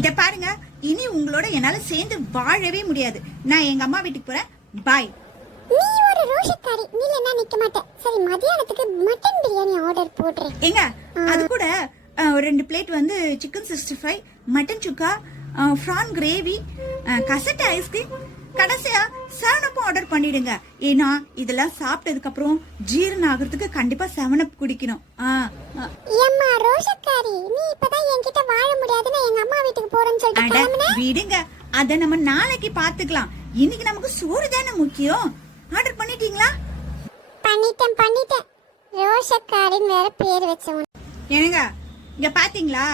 இத பாருங்க, இனி உங்களோட என்னால சேர்ந்து வாழவே முடியாது. நான் எங்க அம்மா வீட்டுக்கு போறேன். பாய். நீ ஒரு ரோஷக்காரி, நீ என்ன நிக்க மாட்டே. சரி, மதியானத்துக்கு மட்டன் பிரியாணி ஆர்டர் போடுறேன். ஏங்க, அது கூட ஒரு 2 பிளேட் வந்து சிக்கன் 65, மட்டன் சுக்கா, ஃப்ரான் கிரேவி, கசட்ட ஐஸ்கிரீம், கடைசியா செவனப் ஆர்டர் பண்ணிடுங்க. ஏன்னா இதெல்லாம் சாப்பிட்டதுக்கு அப்புறம் ஜீரணம் ஆகிறதுக்கு கண்டிப்பா செவனப் குடிக்கணும். ஏம்மா ரோஷக்காரி, நீ இப்பதான் என்கிட்ட வாழ முடியாதுன்னு எங்க அம்மா வீட்டுக்கு போறேன்னு சொல்லிட்டு விடுங்க, அத நம்ம நாளைக்கு பாத்துக்கலாம். இன்னைக்கு நமக்கு சோறு தானே முக்கியம். ஆர்டர் பண்ணிட்டீங்களா? பண்ணிட்டேன். ரோஷக்காரின்னு வேற பேர் வச்சவன். ஏங்க, இங்க பாத்தீங்களா,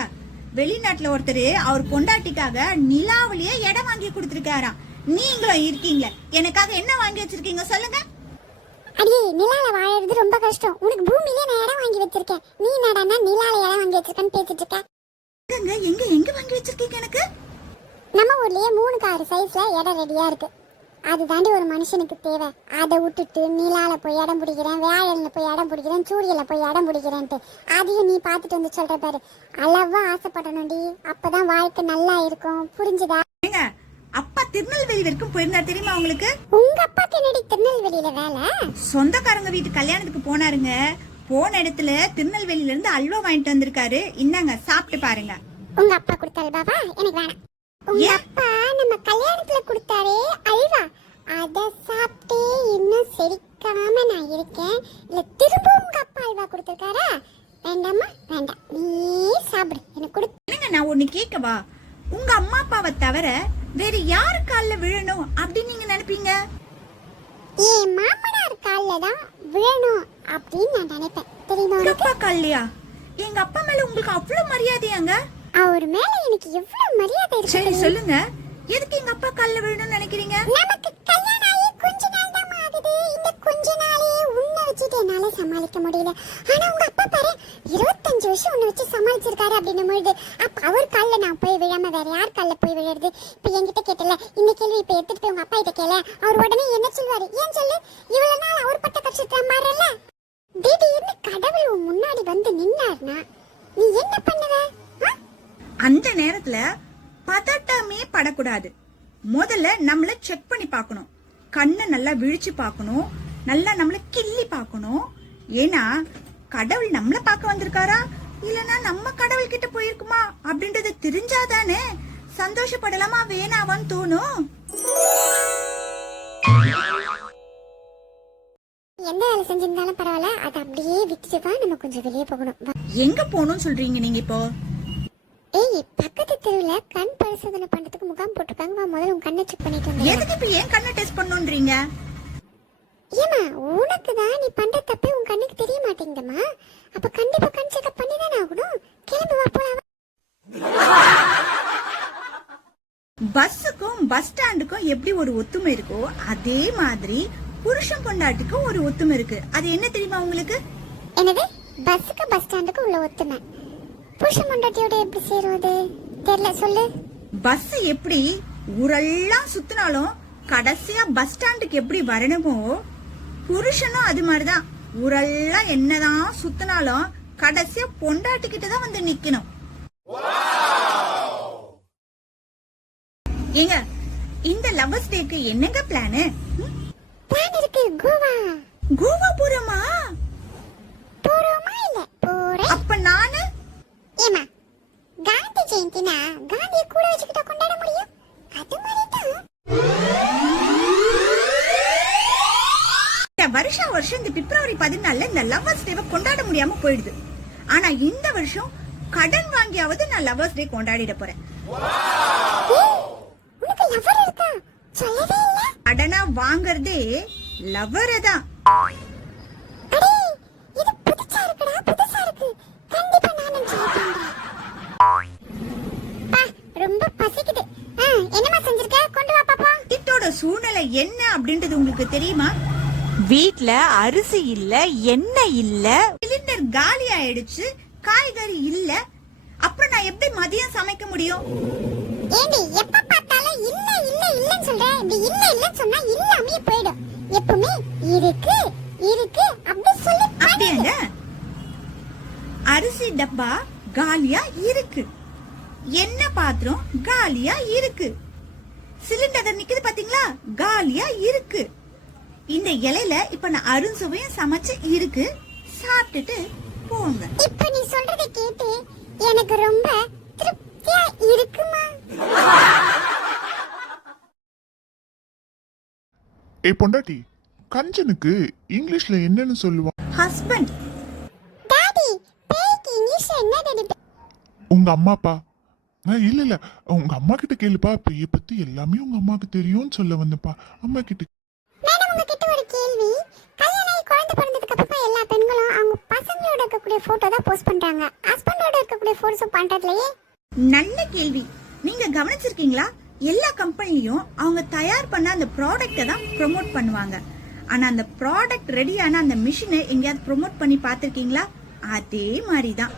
வெளிநாட்டுல ஒருத்தர் அவர் பொண்டாட்டிக்காக நிலாவிலேயே இடம் வாங்கி கொடுத்திருக்காராம். நீங்களும் இருக்கீங்களே, எனக்காக என்ன வாங்கி வச்சிருக்கீங்க சொல்லுங்க. அடி, நிலால வாழறது ரொம்ப கஷ்டம். உனக்கு பூமியிலே நான் இடம் வாங்கி வச்சிருக்கேன். நீ என்னடா நிலால இடம் வாங்கி வச்சிருக்கேன்னு பேசிட்டு இருக்க. எங்க வாங்கி வச்சிருக்கீங்க? எனக்கு நம்ம ஊர்லயே 3 கார் சைஸ்ல இடம் ரெடியா இருக்கு. அது தாண்டி ஒரு மனுஷனுக்கு தேவை. அதை விட்டுட்டு நிலால போய் இடம் பிடிக்கிறேன், வேழல்ல போய் இடம் பிடிக்கிறேன், சூரியல போய் இடம் பிடிக்கிறேன்ட்டு அதையும் நீ பாத்துட்டு வந்து சொல்ற பாரு. அளவா ஆசைப்படணும்டி, அப்பதான் வாழ்க்கை நல்லா இருக்கும். புரிஞ்சுதா? அப்பா திருநெல்வேலி வரைக்கும் போயிருந்தா தெரியுமா உங்களுக்கு? உங்க அப்பாக்கு என்னடி திருநெல்வேலியில வேலை? சொந்தக்காரங்க வீட்டு கல்யாணத்துக்கு போனாருங்க. போன இடத்துல திருநெல்வேலியில இருந்து அல்வா வாங்கிட்டு வந்திருக்காரு. இந்தாங்க, சாப்பிட்டு பாருங்க. உங்க அப்பா கொடுத்த அல்வாவா? எனக்கு வேணாம். உங்க அப்பா நம்ம கல்யாணத்துல கொடுத்தாரே அல்வா, அத சாப்பிட்டே இன்னும் செரிக்காம நான் இருக்கேன். இல்ல திரும்ப உங்க அப்பா அல்வா கொடுத்திருக்காரா? வேண்டாமா? வேண்டாம், நீ சாப்பிடு. எனக்கு கொடு. நான் ஒண்ணு கேட்கவா? உங்க அம்மா அப்பாவை தவிர வேற யாரு கால்ல விழணும் அப்படின்னு நீங்க நினைப்பீங்க? என் மாமனார் கால்ல தான் விழணும் அப்படின்னு நான் நினைப்பேன். தெரியுமா? அப்பா கால்லையா? எங்க அப்பா மேல உங்களுக்கு அவ்வளவு மரியாதையாங்க? அவர் மேல எனக்கு எவ்வளவு மரியாதை இருக்கு. சரி சொல்லுங்க, எதுக்கு எங்க அப்பா கால்ல விழணும்னு நினைக்கிறீங்க? நமக்கு கல்யாணம் ஆகி கொஞ்ச நாள் தான் ஆகுது. இந்த கொஞ்ச நாளே உன்னை வச்சுட்டு என்னால சமாளிக்க முடியல. ஆனா உங்க அப்பா பாரு, 25 வருஷம் உன்னை வச்சு சமாளிச்சிருக்காரு அப்படின்னு பொழுது, அப்ப அவர் கால்ல நான் போய் விழாம வேற யார் கால்ல போய் விழுறது? இப்ப என்கிட்ட கேட்டல இந்த கேள்வி, இப்ப எடுத்துட்டு போய் உங்க அப்பா கிட்ட கேள. அவர் உடனே என்ன சொல்வாரு? ஏன் சொல்லு, இவ்வளவு நாள் அவர் பட்ட கஷ்டத்துல மாறல, திடீர்னு கடவுள் உன் முன்னாடி வந்து நின்னார்னா நீ என்ன பண்ணுவ? அந்த நேரத்துல பதட்டமே படக்கூடாது. முதல்ல நம்மள செக் பண்ணி பார்க்கணும். கண்ணை நல்லா விழிச்சு பார்க்கணும், நல்லா நம்மள கிள்ளி பார்க்கணும். ஏன்னா கடவுள் நம்மள பார்க்க வந்திருக்காரா இல்லனா நம்ம கடவுள் கிட்ட போயிருக்குமா அப்படின்றது தெரிஞ்சாதானே சந்தோஷப்படலாமா வேணாவான்னு தோணும். எந்த வேலை செஞ்சிருந்தாலும் பரவாயில்ல, அதை அப்படியே விட்டுட்டு தான் நம்ம கொஞ்சம் வெளியே போகணும். எங்க போகணும்னு சொல்றீங்க நீங்க இப்போ? ஏய், பக்கத்து தெருவுல கண் பரிசோதனை பண்றதுக்கு முகாம் போட்டுருக்காங்க. வா, முதல்ல உன் கண்ணை செக் பண்ணிட்டு வந்து. எதுக்கு இப்ப ஏன் கண்ணை டெஸ்ட் பண்ணணும்ன்றீங்க? ஏமா, உனக்கு தான் நீ பண்ற தப்பே உன் கண்ணுக்கு தெரிய மாட்டேங்குதுமா. அப்ப கண்டிப்பா கண் செக்அப் பண்ணி தானே ஆகணும். கிளம்பி வா, போலாம். பஸ்ஸுக்கும் பஸ் ஸ்டாண்டுக்கும் எப்படி ஒரு ஒத்துமை இருக்கோ அதே மாதிரி புருஷன் பொண்டாட்டிக்கும் ஒரு ஒத்துமை இருக்கு. அது என்ன தெரியுமா உங்களுக்கு? என்னது? பஸ்ஸுக்கு பஸ் ஸ்டாண்டுக்கு உள்ள ஒத்துமை புருஷன் பொண்டாட்டியோட எப்படி சேருவது? தெரியல, சொல்லு. பஸ் எப்படி ஊரெல்லாம் சுத்தினாலும் கடைசியா பஸ் ஸ்டாண்டுக்கு எப்படி வரணுமோ, புருஷனும் அது மாதிரிதான். ஊரெல்லாம் என்னதான் சுத்தினாலும் கடைசியா பொண்டாட்டி கிட்ட தான் வந்து நிக்கணும். ஏங்க, இந்த லவ்வர்ஸ் டேக்கு என்னங்க பிளான்? பிளான் இருக்கு. கோவா போறோமா? போறோமா இல்ல போறேன். அப்ப நானு ஏமா, காந்தி ஜெயந்தினா காந்தியை கூட வச்சுக்கிட்டா கொண்டாட முடியும். அது மாதிரி தான் வருஷம் இந்த பிப்ரவரி 14 இந்த லவ்வர்ஸ் டேவை கொண்டாட முடியாம போயிடுது. ஆனா இந்த வருஷம் கடன் வாங்கியாவது நான் லவ்வர்ஸ் டே கொண்டாடிட போறேன். உனக்கு லவர் இருக்கா? சொல்லவே இல்ல. கடனா வாங்குறதே லவ்வரை தான். அடே, இது புதுசா இருக்குடா, புதுசா இருக்கு. கண்டிப்பா நானும் ட்ரை பண்றேன். பா, ரொம்ப பசிக்குது. என்னமா செஞ்சிருக்க? கொண்டு வா பாப்பா. வீட்டோட சூழ்நிலை என்ன அப்படின்றது உங்களுக்கு தெரியுமா? வீட்ல அரிசி இல்ல, எண்ணெய் இல்ல, சிலிண்டர் காலி ஆயிடுச்சு, காய்கறி இல்ல. அப்புறம் நான் எப்படி மதியம் சமைக்க முடியும்? ஏண்டி, எப்ப பார்த்தாலும் இல்ல இல்ல இல்லன்னு சொல்ற? இப்படி இல்ல இல்லன்னு சொன்னா இல்லாமே போய்டும். எப்பவுமே இருக்கு இருக்கு அப்படி சொல்லி. அப்படிங்க, அரிசி டப்பா காலியா இருக்கு. என்ன பாத்திரம் காலியா இருக்கு. சிலிண்டர் நிக்குது பாத்தீங்களா, காலியா இருக்கு. இந்த இலையில இப்ப நான் அருஞ்சுவையும் சமைச்சு இருக்கு, சாப்பிட்டுட்டு போங்க. இப்ப நீ சொல்றதை கேட்டு எனக்கு ரொம்ப திருப்தியா இருக்குமா? பொண்டாட்டி, கஞ்சனுக்கு இங்கிலீஷ்ல என்னன்னு சொல்லுவான்? ஹஸ்பண்ட். டாடி, பேய்க்கு இங்கிலீஷ்ல என்ன டாடி? உங்க அம்மாப்பா? இல்ல இல்ல, உங்க அம்மா கிட்ட கேளுப்பா. பேய பத்தி எல்லாமே உங்க அம்மாக்கு தெரியும்னு சொல்ல வந்தப்பா. அம்மா கிட்ட. மேடம், உங்ககிட்ட ஒரு கேள்வி. கல்யாணம் ஆகி குழந்தை பிறந்ததுக்கு அப்புறம் எல்லா பெண்களும் அவங்க பசங்களோட இருக்கக்கூடிய போட்டோ தான் போஸ்ட் பண்றாங்க, ஹஸ்பண்டோட இருக்கக்கூடிய போட்டோஸ் பண்றதுலயே. நல்ல கேள்வி. நீங்க கவனிச்சிருக்கீங்களா? எல்லா கம்பெனிலயும் அவங்க தயார் பண்ண அந்த ப்ராடக்ட்டை தான் ப்ரோமோட் பண்ணுவாங்க. ஆனா அந்த ப்ராடக்ட் ரெடியான அந்த மிஷினை எங்கேயாவது ப்ரோமோட் பண்ணி பார்த்திருக்கீங்களா? அதே மாதிரி தான்